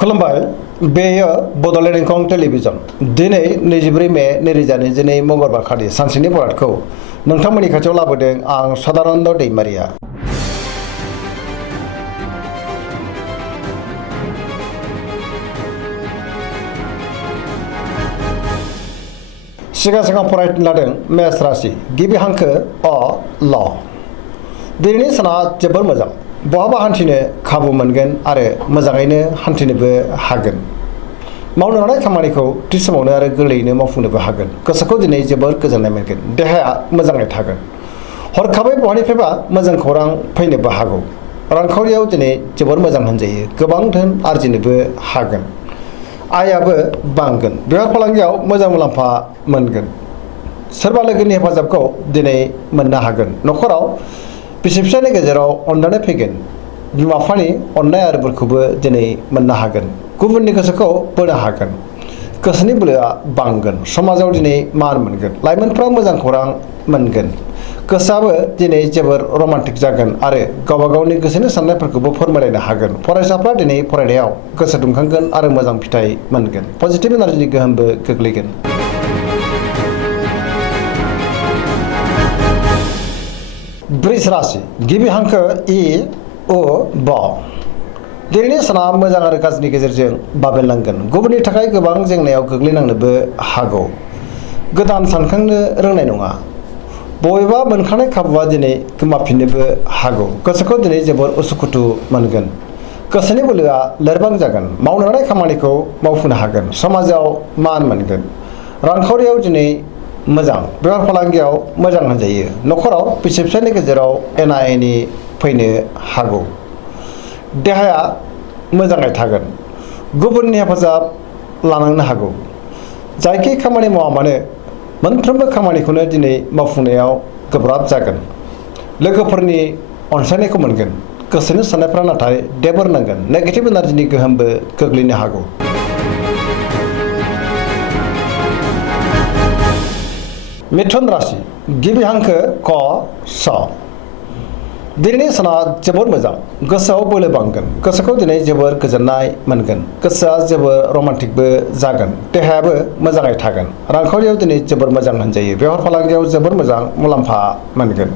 खुलुमबाय बेयो बड'लेण्ड इंखं टेलिभिजन दिनै 24 मे 2022 मंगलबार खालि सानसेनि बरादखौ नोंथांमोननि खाथियाव लाबोदों आं सदानन्द दैमारिया। सिगां फरायनो लादों मेष राशि गिबि हांखो अ ल। दिनैनि साना जोबोर मोजां, बहाबा हान्थिनो खाबु मोनगोन आरो मोजाङैनो हान्थिनोबो हागोन। मावनो लानाय खामानिखौ थि समावनो आरो गोरलैयैनो मावफुंनोबो हागोन। गोसोखौ दिनै जोबोर गोजोननाय मोनगोन। देहाया मोजाङै थागोन। हरखाबै बहानिफ्रायबा मोजां खौरां फैनोबो हागौ। रांखावरियाव दिनै जोबोर मोजां होनजायो। गोबां धोन आरजिनोबो हागोन। आयाबो बांगोन। बेफार फालांगियाव मोजां मुलाम्फा मोनगोन। सोरबा लोगोनि हेफाजाबखौ दिनै मोननो हागोन। न'खराव बिसि फिसायनि गेजेराव अनलायनाय फैगोन। बिमा बिफानि अननाय आरो बोरखौबो दिनै मोननो हागोन। गुबुननि गोसोखौ बोनो हागोन। गोसोनि बोलोआ बांगोन। समाजाव दिनै मान मोनगोन। लाइमोनफ्रा मोजां खौरां मोनगोन। गोसोआबो दिनै जोबोर रमान्टिक जागोन आरो गावबा गावनि गोसोनि साननायफोरखौबो फोरमायलायनो हागोन। फरायसाफ्रा दिनै फरायनायाव गोसो दुंखांगोन आरो मोजां फिथाइ मोनगोन। पजिटिभ एनार्जिनि गोहोमबो गोग्लैगोन। वृष राशि गिबि हांखो इ उ ब। दिनैनि साना मोजां आरो गाज्रिनि गेजेरजों बाबेननांगोन। गुबुननि थाखाय गोबां जेंनायाव गोग्लैनांनोबो हागौ। गोदान सानखांनो रोंनाय नङा। बबेबा मोनखानाय खाबुआ दिनै गोमाफिननोबो हागौ। गोसोखौ दिनै जोबोर उसुखुथु मोनगोन। गोसोनि बोलोआ लोरबां जागोन। मावनो लानाय खामानिखौ मावफुंनो हागोन। समाजाव मान मोनगोन। रांखावरियाव दिनै मोजां। बेफार फालांगियाव मोजां होनजायो। न'खराव बिसि फिसायनि गेजेराव एना एनि फैनो हागौ। देहाया मोजाङै थागोन। गुबुननि हेफाजाब लानांनो हागौ। जायखि खामानि मावा मानो मोनफ्रोमबो खामानिखौनो दिनै मावफुंनायाव गोब्राब जागोन। लोगोफोरनि अनसायनायखौ मोनगोन। गोसोनि साननायफ्रा नाथाय देबोर नांगोन। नेगेटिभ एनार्जिनि गोहोमबो गोग्लैनो हागौ। मिथुन राशि गिबि हांखो क स। दिनैनि साना जोबोर मोजां। गोसोआव बोलो बांगोन। गोसोखौ दिनै जोबोर गोजोननाय मोनगोन। गोसोआ जोबोर रमान्टिकबो जागोन। देहायाबो मोजाङै थागोन। रांखावरियाव दिनै जोबोर मोजां होनजायो। बेफार फालांगियाव जोबोर मोजां मुलाम्फा मोनगोन।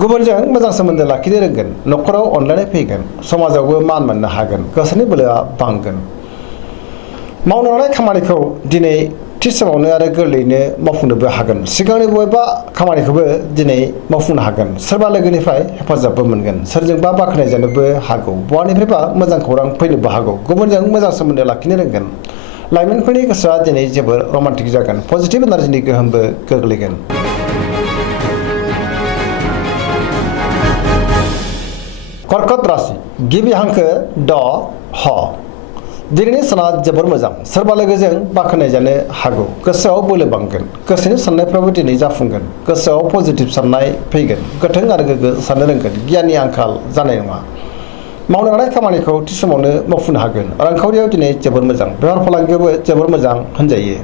गुबुनजों मोजां सोमोन्दो लाखिनो रोंगोन। न'खराव अनलायनाय फैगोन। समाजावबो मान मोननो हागोन। गोसोनि बोलोआ बांगोन। मावनो लानाय खामानिखौ दिनै थि समावनो आरो गोरलैयैनो मावफुंनोबो हागोन। सिगांनि बबेबा खामानिखौबो दिनै मावफुंनो हागोन। सोरबा लोगोनिफ्राय हेफाजाबबो मोनगोन। सोरजोंबा बाख्नाय जानोबो हागौ। बहानिफ्रायबा मोजां खौरां फैनोबो हागौ। गुबुनजों मोजां सोमोन्दो लाखिनो रोंगोन। लाइमोनफोरनि गोसोआ दिनै जोबोर रमान्टिक जागोन। पजिटिभ एनार्जिनि गोहोमबो गोग्लैगोन। कर्कट राशि गिबि हांखो ड ह। दिनैनि साना जोबोर मोजां। सोरबा लोगोजों बाख्नाय जानो हागौ। गोसोआव बोलो बांगोन। गोसोनि साननायफ्राबो दिनै जाफुंगोन। गोसोआव पजिटिभ साननाय फैगोन। गोथों आरो गोग्गो साननो रोंगोन। गियाननि आंखाल जानाय नङा। मावनो लानाय खामानिखौ थि समावनो मावफुंनो हागोन। रांखावरियाव दिनै जोबोर मोजां। बेफार फालांगियावबो जोबोर मोजां होनजायो।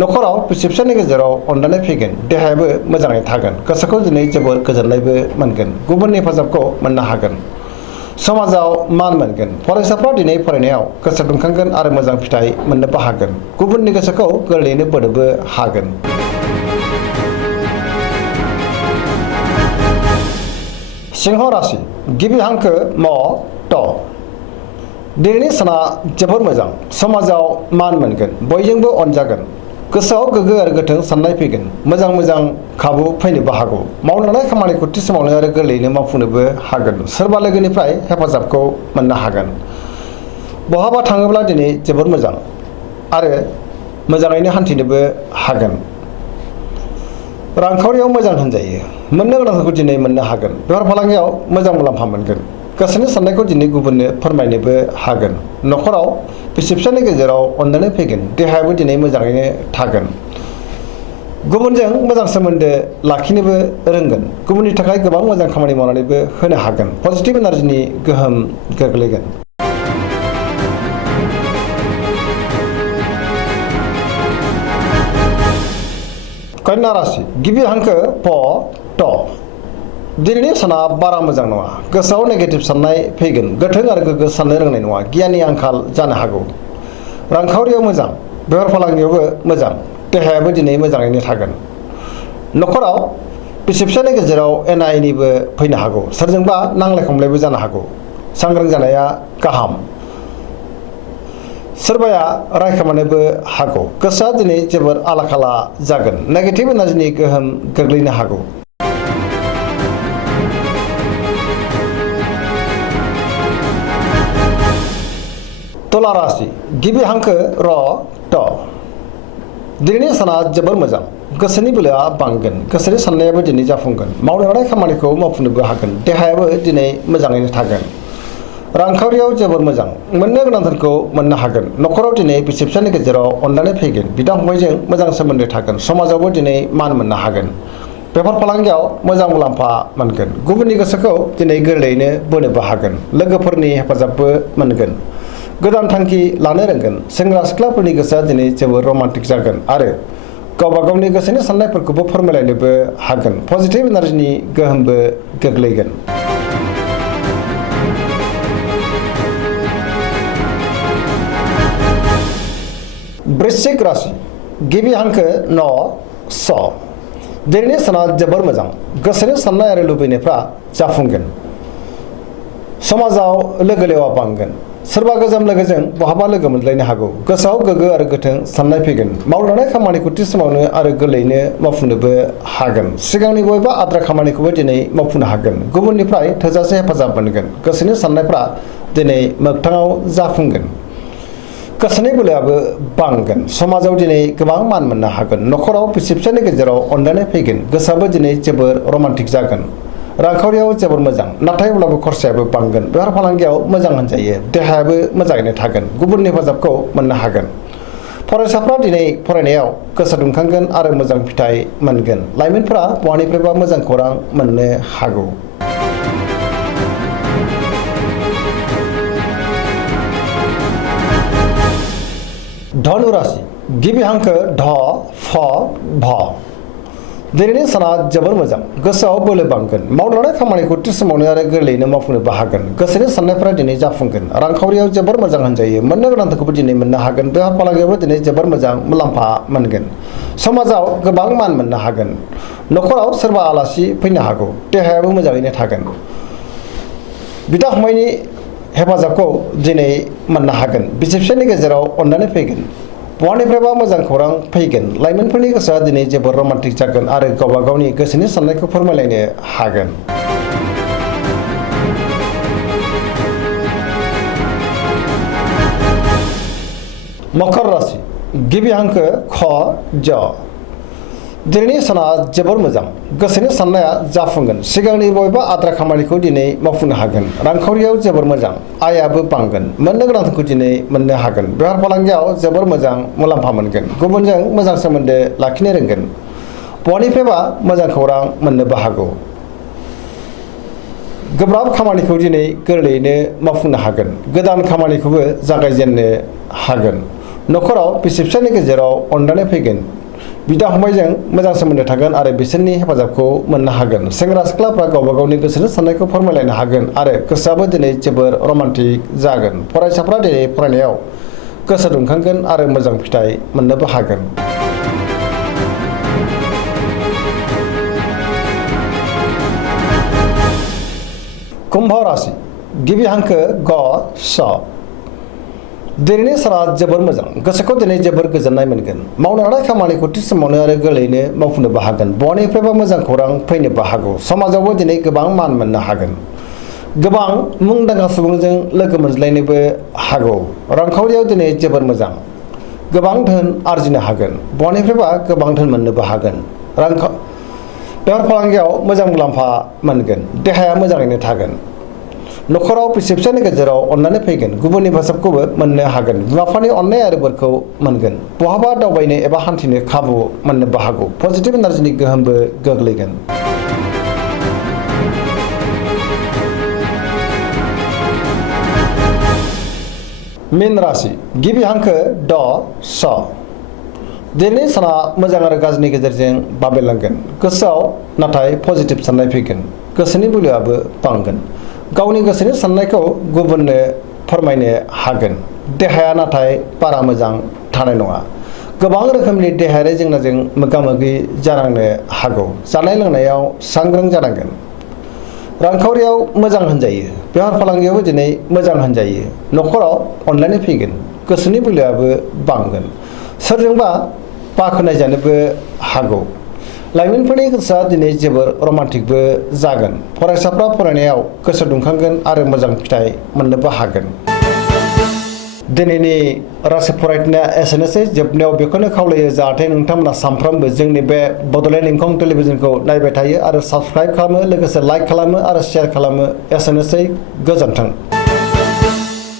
न'खराव बिसि फिसायनि गेजेराव अनलायनाय फैगोन। देहायाबो मोजाङै थागोन। गोसोखौ दिनै जोबोर गोजोननायबो मोनगोन। गुबुननि हेफाजाबखौ मोननो हागोन। समाजाव मान मोनगोन। फरायसाफ्रा दिनै फरायनायाव गोसो दुंखांगोन आरो मोजां फिथाइ मोननोबो हागोन। गुबुननि गोसोखौ गोरलैयैनो बोनोबो हागोन। सिंह राशि गिबि हांखो म ट। दिनैनि साना जोबोर मोजां। समाजाव मान मोनगोन। बयजोंबो अनजागोन। गोसोआव गोग्गो आरो गोथों साननाय फैगोन। मोजां खाबु फैनोबो हागौ। मावनो लानाय खामानिखौ थि समावनो आरो गोरलैयैनो मावफुंनोबो हागोन। सोरबा लोगोनिफ्राय हेफाजाबखौ मोननो हागोन। बहाबा थाङोब्ला दिनै जोबोर मोजां आरो मोजाङैनो हान्थिनोबो हागोन। रांखावरियाव मोजां होनजायो। मोननो गोनांफोरखौ दिनै मोननो हागोन। बेफार फालांगियाव मोजां मुलाम्फा मोनगोन। गोसोनि साननायखौ दिनै गुबुननो फोरमायनोबो हागोन। न'खराव बिसि फिसायनि गेजेराव अनलायनाय फैगोन। देहायाबो दिनै मोजाङैनो थागोन। गुबुनजों मोजां सोमोन्दो लाखिनोबो रोंगोन। गुबुननि थाखाय गोबां मोजां खामानि मावनानैबो होनो हागोन। पजिटिभ एनार्जिनि गोहोम गोग्लैगोन। कन्या राशि गिबि हांखो प ट। दिनैनि साना बारा मोजां नङा। गोसोआव नेगेटिभ साननाय फैगोन। गोथों आरो गोग्गो साननो रोंनाय नङा। गियाननि आंखाल जानो हागौ। रांखावरियाव मोजां, बेफार फालांगियावबो मोजां, देहायाबो दिनै मोजाङैनो थागोन। न'खराव बिसि फिसायनि गेजेराव एना एनिबो फैनो हागौ। सोरजोंबा नांलाय खमलायबो जानो हागौ। सांग्रां जानाया गाहाम। सोरबाया रायखोमानोबो हागौ। गोसोआ दिनै जोबोर आला खाला जागोन। नेगेटिभ एनार्जिनि गोहोम गोग्लैनो हागौ। तुला राशि गिबि हांखो र ट। दिनैनि साना जोबोर मोजां। गोसोनि बोलोआ बांगोन। गोसोनि साननायाबो दिनै जाफुंगोन। मावनो लानाय खामानिखौ मावफुंनोबो हागोन। देहायाबो दिनै मोजाङैनो थागोन। रांखावरियाव जोबोर मोजां। मोननो गोनां धोनखौ मोननो हागोन। न'खराव दिनै बिसि फिसायनि गेजेराव अनलायनाय फैगोन। बिदा फंबायजों मोजां सोमोन्दो थागोन। समाजावबो दिनै मान मोननो हागोन। बेफार फालांगियाव मोजां मुलाम्फा मोनगोन। गुबुननि गोसोखौ दिनै गोरलैयैनो बोनोबो हागोन। लोगोफोरनि हेफाजाबबो मोनगोन। गोदान थांखि लानो रोंगोन। सेंग्रा सिख्लाफोरनि गोसोआ दिनै जोबोर रमान्टिक जागोन आरो गावबा गावनि गोसोनि साननायफोरखौबो फोरमायलायनोबो हागोन। पजिटिभ एनार्जिनि गोहोमबो गोग्लैगोन। वृश्चिक राशि गिबि हांखो न स। दिनैनि साना जोबोर मोजां। गोसोनि साननाय आरो लुबैनायफ्रा जाफुंगोन। समाजाव लोगो लेवा बांगोन। सोरबा गोजाम लोगोजों बहाबा लोगो मोनलायनो हागौ। गोसोआव गोग्गो आरो गोथों साननाय फैगोन। मावनो लानाय खामानिखौ थि समावनो आरो गोरलैयैनो मावफुंनोबो हागोन। सिगांनि बबेबा आद्रा खामानिखौबो दिनै मावफुंनो हागोन। गुबुननिफ्राय थोजासे हेफाजाब मोनगोन। गोसोनि साननायफ्रा दिनै मोगथाङाव जाफुंगोन। गोसोनि बोलोआबो बांगोन। समाजाव दिनै गोबां मान मोननो हागोन। न'खराव बिसि फिसायनि गेजेराव अनलायनाय फैगोन। गोसोआबो दिनै जोबोर रमान्टिक जागोन। रांखावरियाव जोबोर मोजां, नाथाय अब्लाबो खरसायाबो बांगोन। बेफार फालांगियाव मोजां होनजायो। देहायाबो मोजाङैनो थागोन। गुबुननि हेफाजाबखौ मोननो हागोन। फरायसाफ्रा दिनै फरायनायाव गोसो दुंखांगोन आरो मोजां फिथाइ मोनगोन। लाइमोनफोरा बहानिफ्रायबा मोजां खौरां मोननो हागौ। धनु राशि गिबि हांखो ध फ भ। दिनैनि साना जोबोर मोजां। गोसोआव बोलो बांगोन। मावनो लानाय खामानिखौ थि समावनो आरो गोरलैयैनो मावफुंनोबो हागोन। गोसोनि साननायफोरा दिनै जाफुंगोन। रांखावरियाव जोबोर मोजां होनजायो। मोननो गोनांखौबो दिनै मोननो हागोन। बेफार फालांगियावबो दिनै जोबोर मोजां मुलाम्फा मोनगोन। समाजाव गोबां मान मोननो हागोन। न'खराव सोरबा आलासि फैनो हागौ। देहायाबो मोजाङैनो थागोन। बिदा फंबायनि हेफाजाबखौ दिनै मोननो हागोन। बिसि फिसायनि गेजेराव अनलायनाय फैगोन। बहानिफ्रायबा मोजां खौरां फैगोन। लाइमोनफोरनि गोसोआ दिनै जोबोर रमान्टिक जागोन आरो गावबा गावनि गोसोनि साननायखौ फोरमायलायनो हागोन। मकर राशि गिबि हांखो ख ज। दिनैनि साना जोबोर मोजां। गोसोनि साननाया जाफुंगोन। सिगांनि बबेबा आद्रा खामानिखौ दिनै मावफुंनो हागोन। रांखावरियाव जोबोर मोजां। आयाबो बांगोन। मोननो गोनांखौ दिनै मोननो हागोन। बेफार फालांगियाव जोबोर मोजां मुलाम्फा मोनगोन। गुबुनजों मोजां सोमोन्दो लाखिनो रोंगोन। बहानिफ्रायबा मोजां खौरां मोननोबो हागौ। गोब्राब खामानिखौ दिनै गोरलैयैनो मावफुंनो हागोन। गोदान खामानिखौबो जागायजेननो हागोन। न'खराव बिसि फिसायनि गेजेराव अनलायनाय फैगोन। बिदा फंबायजों मोजां सोमोन्दो थागोन आरो बिसोरनि हेफाजाबखौ मोननो हागोन। सेंग्रा सिख्लाफ्रा गावबा गावनि गोसोनि साननायखौ फोरमायलायनो हागोन आरो गोसोआबो दिनै जोबोर रमान्टिक जागोन। फरायसाफ्रा दिनै फरायनायाव गोसो दुंखांगोन आरो मोजां फिथाइ मोननोबो हागोन। कुम्भ राशि गिबि हांखो ग स। दिनैनि साना जोबोर मोजां। गोसोखौ दिनै जोबोर गोजोननाय मोनगोन। मावनो लानाय खामानिखौ थि समावनो आरो गोरलैयैनो मावफुंनोबो हागोन। बहानिफ्रायबा मोजां खौरां फैनोबो हागौ। समाजावबो दिनै गोबां मान मोननो हागोन। गोबां मुंदांखा सुबुंजों लोगो मोनज्लायनोबो हागौ। रांखावरियाव दिनै जोबोर मोजां। गोबां धोन आरजिनो हागोन। बहानिफ्रायबा गोबां धोन मोननोबो हागोन। बेफार फालांगियाव मोजां मुलाम्फा मोनगोन। देहाया मोजाङैनो थागोन। न'खराव बिसि फिसायनि गेजेराव अनलायनाय फैगोन। गुबुननि हेफाजाबखौबो मोननो हागोन। बिमा बिफानि अननाय आरो बोरखौ मोनगोन। बहाबा दावबायनो एबा हान्थिनो खाबु मोननोबो हागौ। पजिटिभ एनार्जिनि गोहोमबो गोग्लैगोन। मीन राशि गिबि हांखो ड स। दिनैनि साना मोजां आरो गाज्रिनि गेजेरजों बाबेरलांगोन। गोसोआव नाथाय पजिटिभ साननाय फैगोन। गोसोनि बोलोआबो बांगोन। गावनि गोसोनि साननायखौ गुबुननो फोरमायनो हागोन। देहाया नाथाय बारा मोजां थानाय नङा। गोबां रोखोमनि देहायारि जेंनाजों मोगा-मोगि जानांनो हागौ। जानाय लोंनायाव सांग्रां जानांगोन। रांखावरियाव मोजां होनजायो। बेफार फालांगियावबो दिनै मोजां होनजायो। न'खराव अनलायनाय फैगोन। गोसोनि बोलोआबो बांगोन। सोरजोंबा बाख्नायजानोबो हागौ। लाइमोनफोरनि गोसोआ दिनै जोबोर रमान्टिकबो जागोन। फरायसाफ्रा फरायनायाव गोसो दुंखांगोन आरो मोजां फिथाइ मोननोबो हागोन। दिनैनि राशि फरायनाया एसेनोसै। जोबनायाव बेखौनो खावलायो जाहाथे नोंथांमोना सानफ्रोमबो जोंनि बे बड'लेण्ड इंखं टेलिभिजनखौ नायबाय थायो आरो साबस्क्राइब खालामो, लोगोसे लाइक खालामो आरो शेयार खालामो। एसेनोसै, गोजोन्थों।